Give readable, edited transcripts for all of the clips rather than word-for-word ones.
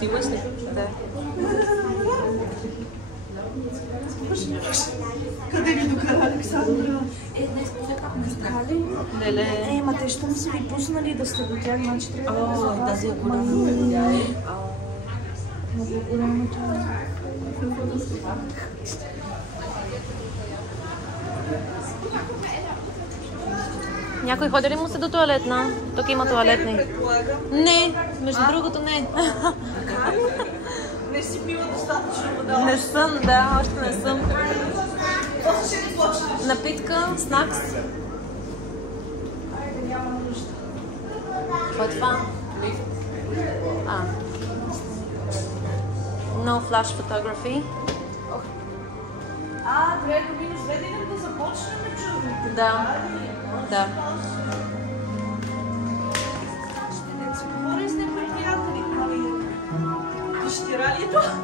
Снимаш ли? Да. Къде ни докара Александра? Днес почекахме с Кали. Леле. Ма те ще не са ви пуснали да сте до тях, значи трябва да запазят. Тази е голяма. Много голяма това. Някой ходи ли му се до туалетна? Тук има туалетни. Не, между другото не. Не си пила достатъчно вода. Не съм, да, още не съм. Напитка, снакс. Айде, няма нужда. Какво е това? No flash photography. Трябва да минеш веднага да започнем чудо. Да. Да. Ще си говори с неприятели, нали? Дъщеря ли е това?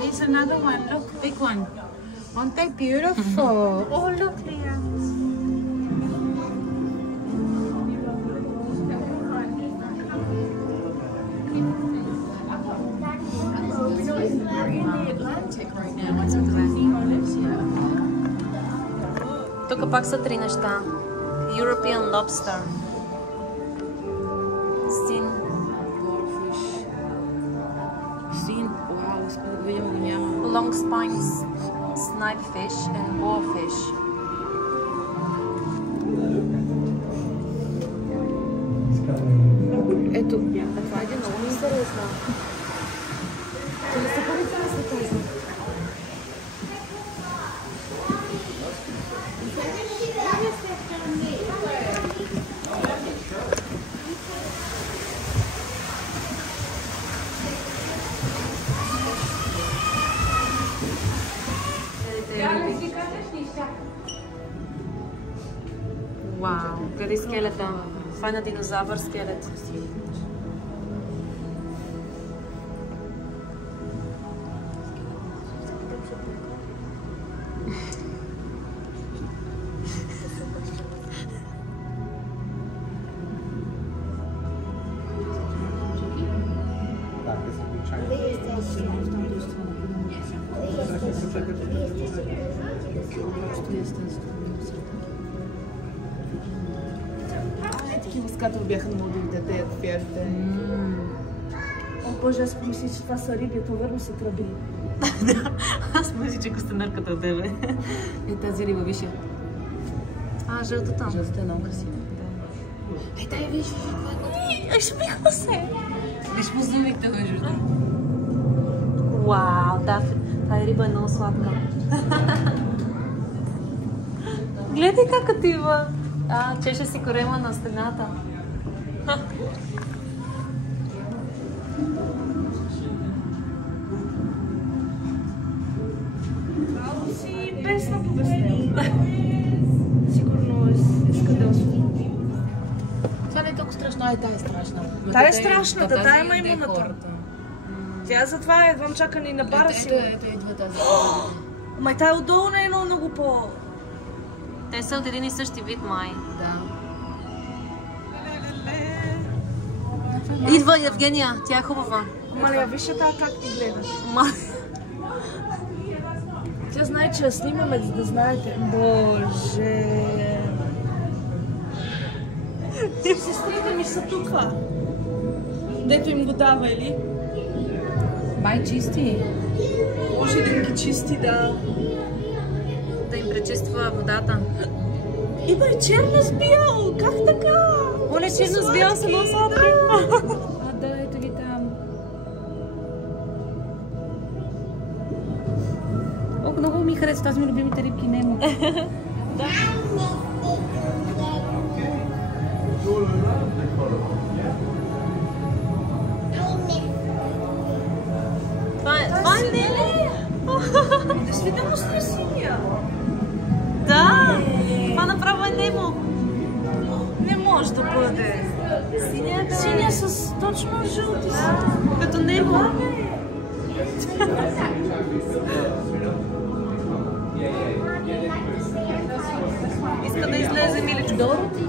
There's another one. Look, big one. Aren't they beautiful? Oh, look, Leah. Тук пак са три неща. European lobster. Син. Long spine snipe fish and boarfish. Ето, това е един много интересно. Това са по-интересно тези. Вау, гледай скелета. Това е на динозавър скелет. Такива скатъл бяха на младите, те фиалите. О, Боже, аз помислих, че това са риби, то верно са краби. Аз мисля, че костенърката от тебе. И тази риба, виж я. Жълтата. Жълтата е много красива. Ей, дай, виж. Ай, шпихва се. Виж по зубите, между. Вау, тази риба е много сладка. Гледай как отива. Чеше си корема на стената. Право си песна повеснел. Сигурно иска да освободи. Това не е толкова страшно, ай, тая е страшна. Тая е страшната, тая е маймуната. Тя затова едвам чака ни на бара си. Ето идва тази. Май тая отдолу не е много по... Те са от един и същи вид, май. Да. Идва Евгения, тя е хубава. Маля, виж тая как ти гледа. Тя знае, че я снимаме, за да знаете. Боже... Сестрите ми са тук. Дето им го дава, или? Май чисти. Може да ги чисти, да. Да им пречиства водата. И бе, черно с бял! Как така? Оле, черно с бял са много сладки. Да, ето ги там. О, много ми харесва, тази ми любимите рибки, Немо. Да. Това е Нели? Действително сте синя. Да! Това направо е Немо. Не може да бъде. Синя Синя с точно жълти. като Немо. Иска да излезе, миличко. Дороти.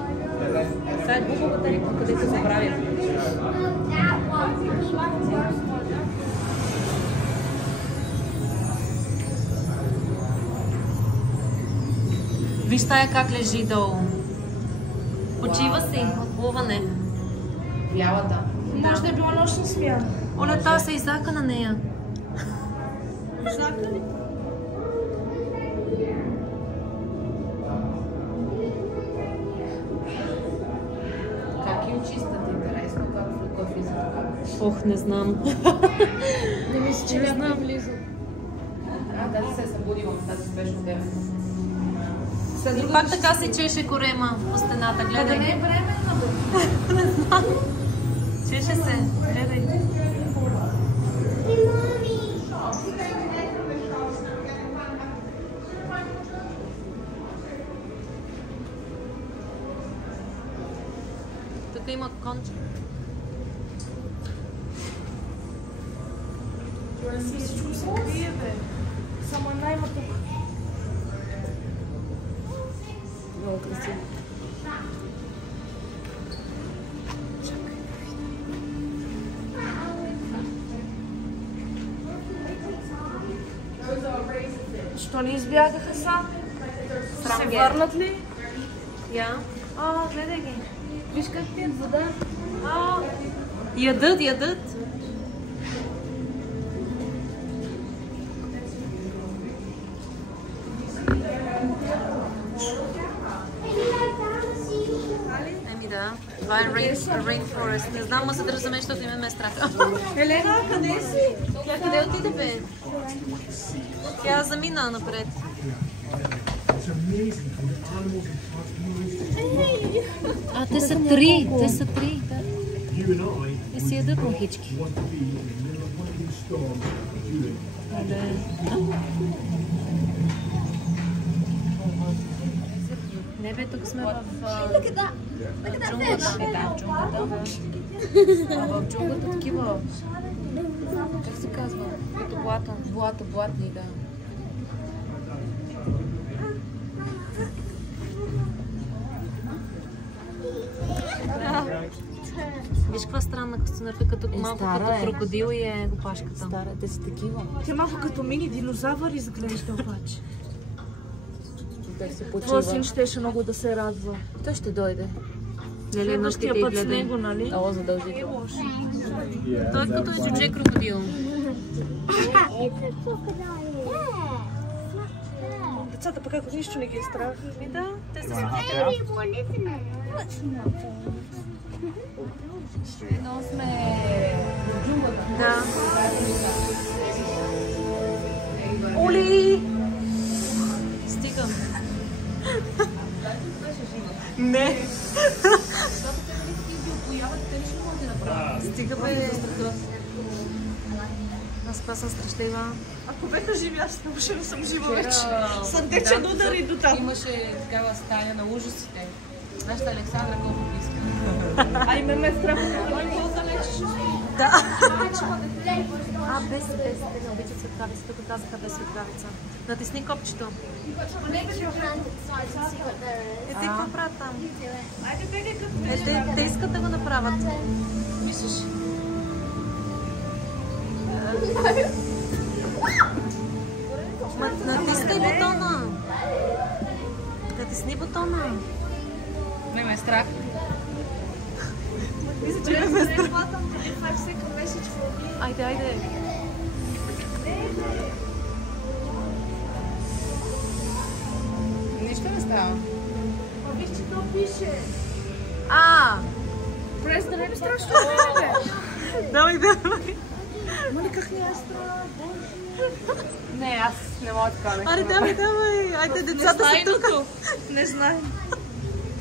Това е бубовата рибка, където забравя. Виж тая как лежи долу. Почива си от плуване. Бялата. Може да е била нощна смяна. Оля, та се изака на нея. Знака ли? Как им чистят, интересно, как влиза така? Ох, не знам. Не мисля, че някой влиза. Тази се е събудила, тази спешно ден. И пак така се чеше корема по стената, гледай. Да не е временно, бе. Не знам. Чеше се, гледай. Тук има конче. Всичко се крие, бе. Само една има тук. Много красиво. Що не избягаха сам? Се върнат ли? Я. Гледай ги. Виж как пият вода. Ядат, ядат. Еми да, това е Rainforest. Не знам, ма се държа за мен, защото имаме страх. Елена, къде си? Тя къде отиде, бе? Тя замина напред. А, те са три. Те са три. И си ядат мухички. Не бе, тук сме в джунглата. Да, джунглата. В джунглата такива. Как се казва? Като блата. Блатни, да. Виж каква странна костюнерка, като малко като крокодил и е опашката. Стара, те са такива. Те малко като мини динозавър изглежда обаче. Той се Твоя син почива. щеше много да се радва. Той ще дойде. Леле, нощите Следващия и път с гледай. него, нали? О, задължително. Той като е джудже крокодил. Децата пък ако нищо не ги е страх. Ми да, те са Едно сме в джунглата. Да. Оли! Стигам. Не. Стига, бе. Аз това съм страшлива. Ако беха живи, аз не може да съм жива вече. Сърдечен удар и до там. Имаше такава стая на ужасите. Нашата Александра колко иска. А и ме страх. Да. Без, те не обичат светкавица. Тук казаха без светкавица. Натисни копчето. Е, те какво правят там? Те искат да го направят. Мислиш? Натискай бутона. Натисни бутона. Не ме е страх. Айде, айде. Нищо не става. Виж, че то пише. През да не ми страшно. Давай, давай. Ма никак не е страх. Не, аз не мога така нещо. Аре, давай, давай. Айде, децата са тук. Не знаем.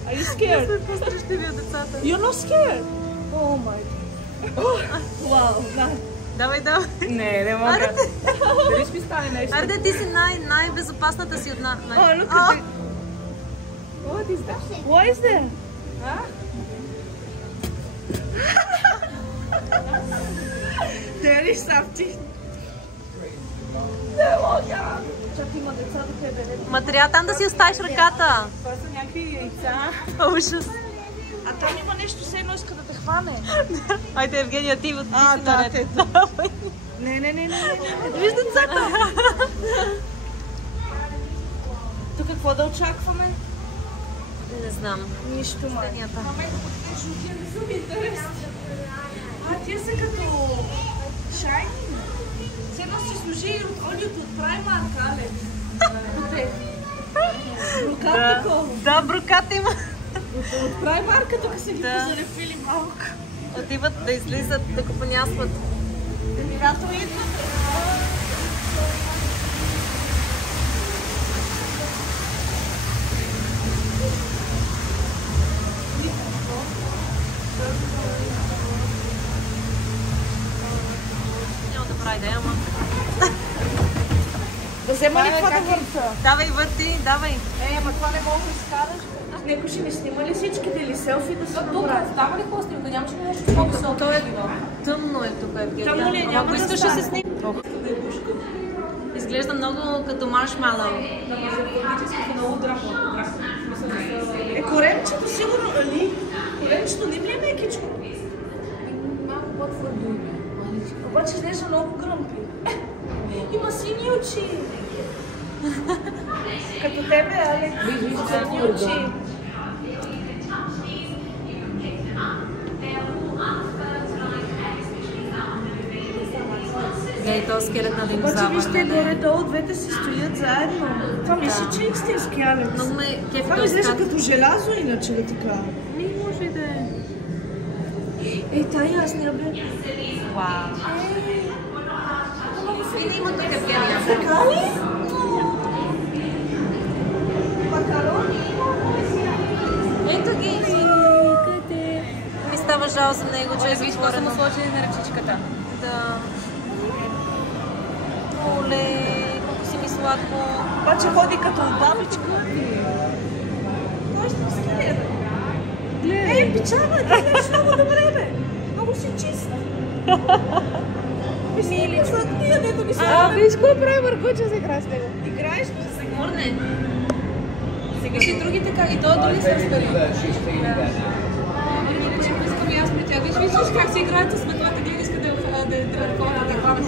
Are you scared? По-страшливи децата. You're not scared? Oh my god. Wow, да. Давай, давай. Не мога. Дали ще ми стане нещо? Арде, ти си най-безопасната си от нас. Oh, look at it. What is that? What is there? There is something. Не мога! Чак има деца до тебе. Ма трябва там да си оставиш ръката. Това са някакви яйца. Ужас. А там има нещо, все едно иска да те хване. Айде, Евгения, ти отиди си да, наред. Не. Виж децата. Тук какво да очакваме? Не знам. Нищо май. Стенията. Тия са като шайни. Все едно си служи от олиото от Primark, але. Брокат такова. Да, брокат има. От Primark тук са ги позалепили малко. Отиват да излизат, да купонясват. Когато идват. Няма да прави идея, ама. Да взема ли това да върта? Давай, върти, давай. Ама това не мога да изкараш. Некой ще не снима ли всичките или селфи да се направи? Става ли какво снимка? Нямаше ли нещо по-високо? То е тъмно е тук, Евгения. Тъмно ли е? Няма ако да искаш стане. да се снима. Изглежда много като маршмелъу. Коремчето сигурно, али? Коремчето не ли е мекичко? Малко по-твърдо. Обаче изглежда много гръмпи. Има сини очи. Като тебе, Алекс. Сини очи. Гледай, този скелет на Обаче динозавър. вижте, горе-долу двете си стоят заедно. Това мисля, че е истински, Алекс. Много ме кефи Това този изглежда скат. като желязо, иначе да така. Не може да е. Ей, тая аз не бе. Вау. И не има тук, Евгения. Така ли? Макарони. Ето ги. Къде? Ми става жал за него, че е Виж, какво са му затворено. сложили на ръчичката. Да. Оле, колко си ми сладко. Обаче ходи като бабичка. Той ще ские, бе. Ей, пичава, ти гледаш много добре, бе. Много си чист. Мили, сладкия, дето ни сладко. Виж, какво прави Маргоча за игра с него? Играеш ли? Се гурне. Сега и другите как? И той други се разпарил. Иначе искам и аз при тях. Виж как се играят с светлата, гледа иска да е такова на реклама.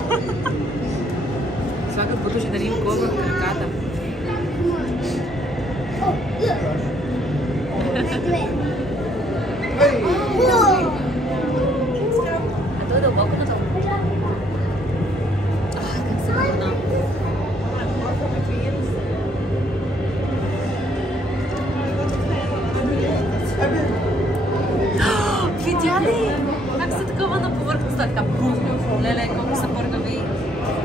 Слагат бутуши да им колба в краката. А той е дълбоко надолу. Как се върна. Видя ли? Как са такова на повърхността? Така бум! Леле, колко са бъргави.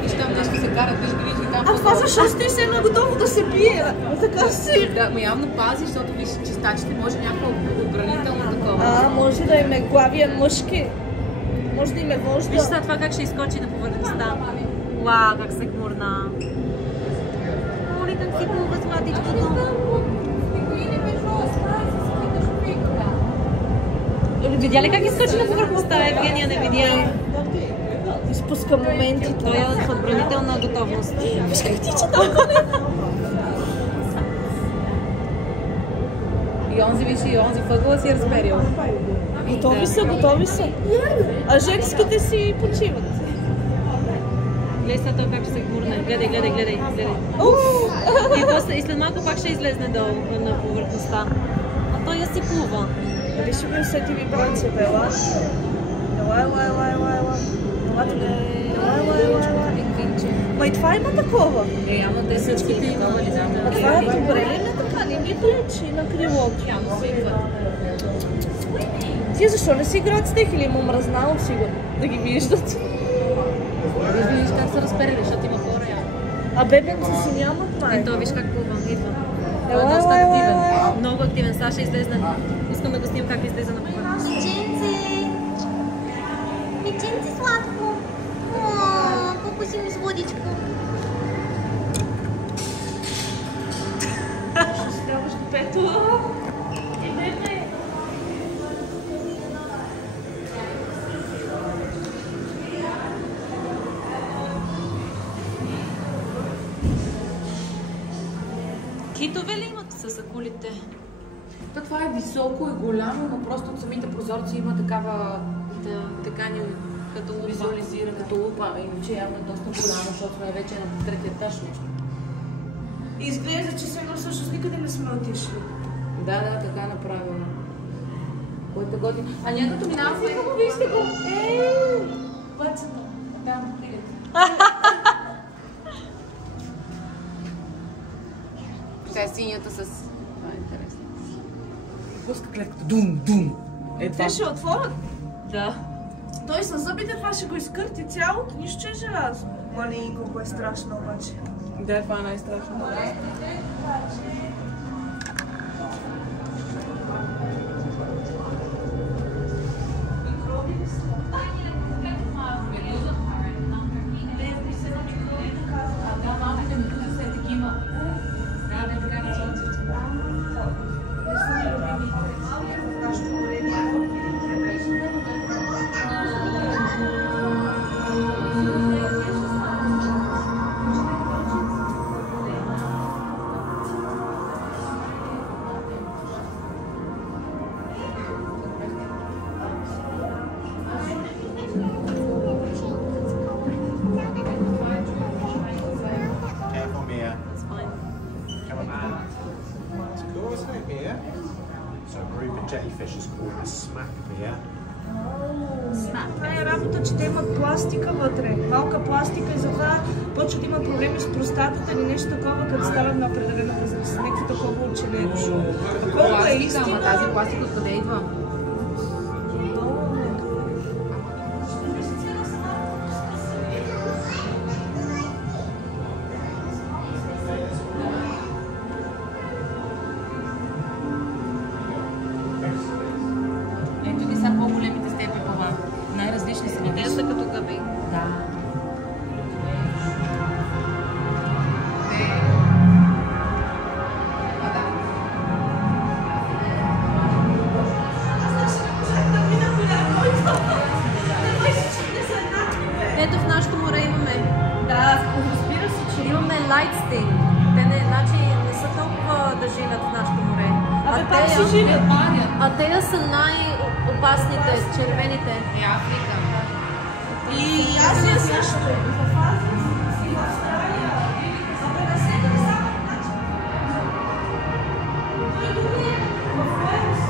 Виж там, те ще се карат, виж ги там. А това защо стои се едно готово да се бие? Така си. Да, но явно пази, защото виж, чистачите може някакво отбранително такова. Може да им е главия мъжки. Може да им е вожда. Виж сега това как ще изкочи на повърхността. Вау, как се гмурна. Оли, как си плува златичкото. Видя ли как изкочи на повърхността? Евгения не видя. Изпуска моменти. Той е в отбранителна готовност. Виж как тича толкова. И онзи, виж, и онзи въгъла си е разперил. Готови са, готови са. А женските си почиват. Гледай сега той как ще се гмурне. Гледай, гледай, гледай, гледай. И след малко пак ще излезне долу на повърхността. А той я си плува. Дали ще го усети вибрация, Бела? Ела. Ма и това има такова. Явно те всичките има, нали знам. А това е добре ли не така? Не ги пречи на крилото. Явно се идват. Тия защо не си играят с тях или им омръзнало сигурно да ги виждат? Виж как са разперили, защото има хора явно. А бебенци си нямат май. Ето, виж как плува, идва. Той е Ела, доста ела, активен. ела. Много активен. Сега ще излезне. Искам да го снимам как излезе на повърхността. Мичинце сладко. О, колко си ми сладичко. Ще ставаш до пето. Китове ли имат с акулите? Това е високо и голямо, но просто от самите прозорци има такава... Така ни като лупа. Визуализира като лупа. Иначе явно е доста голямо, защото сме вече на третия етаж нещо. Изглежда, че сега всъщност никъде не сме отишли. Да, така е направено. Който готин. А ние като минаваме... Вижте го! Бацата. Да, привет. Тя е синята с... Това е интересно. Пуска клетката. Дум! Те ще отворят. Да. Той с зъбите това ще го изкърти цялото, нищо че е желязно. Малин, колко е страшно обаче. Да, това е най-страшно. Jellyfish is called a smack beer. Това е работа, че те имат пластика вътре, малка пластика и затова почва да има проблеми с простатата или нещо такова, като става на определена възраст. Някакво такова учене е дошло. А колко е истина? Тази пластика откъде идва? Ето ги са по-големите степи това. Най-различни са. Те са като гъби. Да. Ето в нашото море имаме. Да, разбира се, че Имаме lightstein. Те не са толкова да жилят в нашото море. пак си живят. А те са най-опасните, червените. И Африка. И Азия също. В Азия и в Австралия. Абе, навсякъде само начин. Той дори е в Уелс.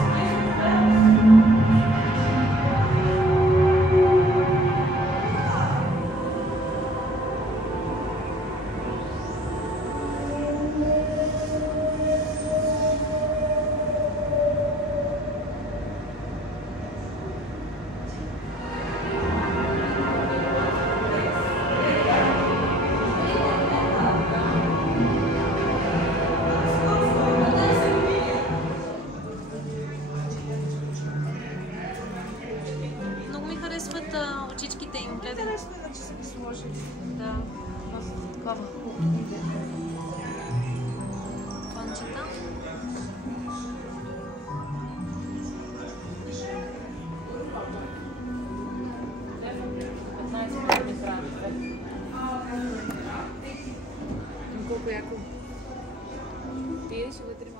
Очичките им, гледай. Интересно е, че са ги сложили. Да. Такова. Кончета. Колко яко. Пиеш вътре.